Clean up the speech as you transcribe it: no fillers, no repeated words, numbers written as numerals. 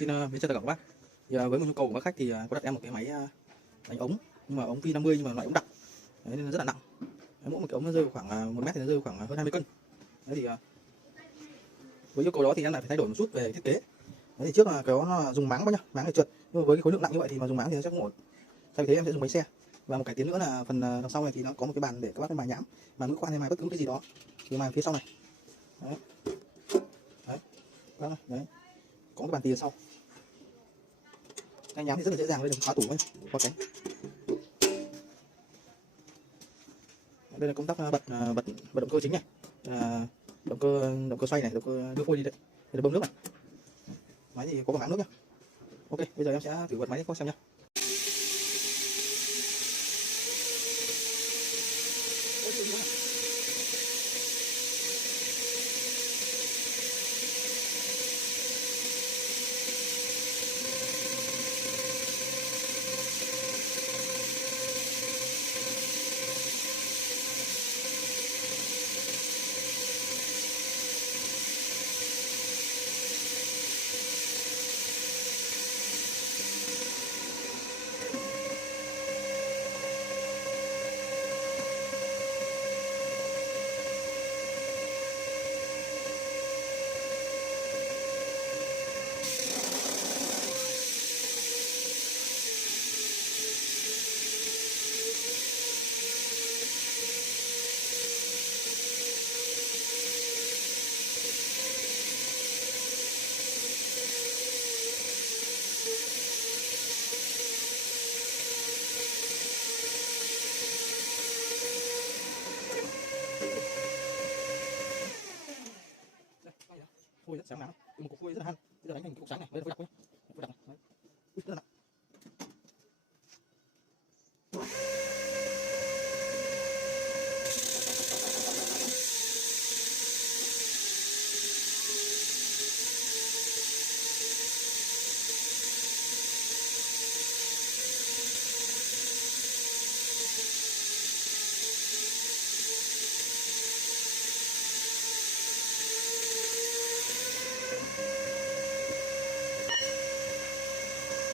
Xin biết chào tất cả các bác. Thì, với một nhu cầu của các khách thì có đặt em một cái máy đánh ống, nhưng mà ống P50 nhưng mà loại ống đặc. Đấy, nên nó rất là nặng. Đấy, mỗi một cái ống nó rơi khoảng 1 mét thì nó rơi khoảng hơn 20 cân. Đấy thì với yêu cầu đó thì em lại phải thay đổi một chút về thiết kế. Đấy thì trước là nó dùng máng bao nhá, máng này trượt. Nhưng mà với cái khối lượng nặng như vậy thì mà dùng máng thì nó sẽ không ổn. Thay vì thế em sẽ dùng bánh xe. Và một cải tiến nữa là phần đằng sau này thì nó có một cái bàn để các bác mài nhãm, mài mũi khoan hay mài bất cứ cái gì đó thì mài phía sau này. Đấy. Đấy. Đấy. Có cái bàn tì ở sau. Cái nhám thì rất là dễ dàng, đây là khóa tủ ấy, khóa cánh. Đây là công tắc bật động cơ chính này, động cơ xoay này, động cơ đưa phôi đi đấy, đây là bơm nước này. Máy thì có cả máng nước nhá. Ok, bây giờ em sẽ thử bật máy cho xem nhá.